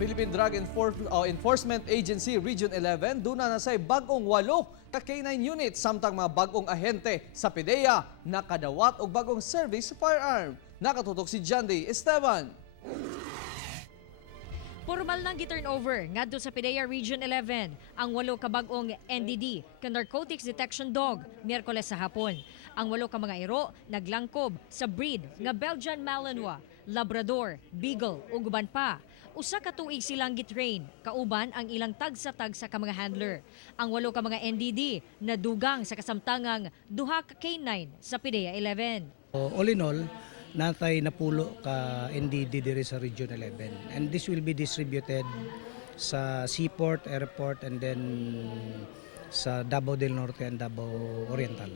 Philippine Drug Enforcement Agency Region 11 duna na say bagong 8 ka K-9 unit samtang mga bagong ahente sa PDEA nakadawat og bagong service firearm. Nakatutok si Jandy Esteban. Formal nang gi-turnover ngadto sa PDEA Region 11 ang 8 ka bagong NDD ka narcotics detection dog Miyerkules sa hapon. Ang 8 ka mga iro naglangkob sa breed nga Belgian Malinois, Labrador, Beagle ug uban pa. Usa ka tuig silang gitrain, kauban ang ilang tagsa-tagsa ka mga handler. Ang 8 ka mga NDD nadugang sa kasamtangang 2 ka K-9 sa PDEA 11. All in all, natay napulo ka NDD diri sa Region 11. And this will be distributed sa seaport, airport, and then sa Davao del Norte and Davao Oriental.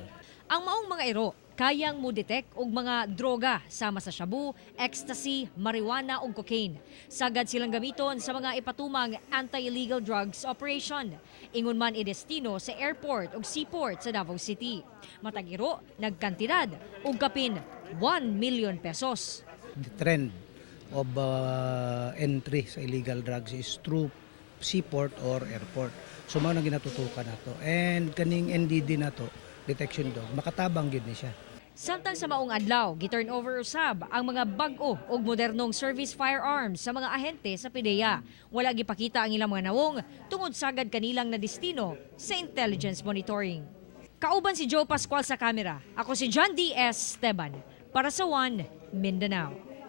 Ang maong mga iro, kayang mo-detect og mga droga sama sa shabu, ecstasy, marijuana ug cocaine. Sagad silang gamiton sa mga ipatumang anti-illegal drugs operation. Ingon man idestino sa airport ug seaport sa Davao City. Matag iro, nagkantidad og kapin 1 million pesos. The trend of entry sa illegal drugs is through seaport or airport. So mao nang ginatutukan nato. And kaning NDD nato, detection dog, makatabang gyud ni siya. Samtang sa maong adlaw, gi-turn over usab ang mga bag-o ug modernong service firearms sa mga ahente sa PDEA. Wala gipakita ang ilang mga nawong tungod sagad kanilang na destino sa intelligence monitoring. Kauban si Joe Pascual sa kamera. Ako si John D. Esteban para sa One Mindanao.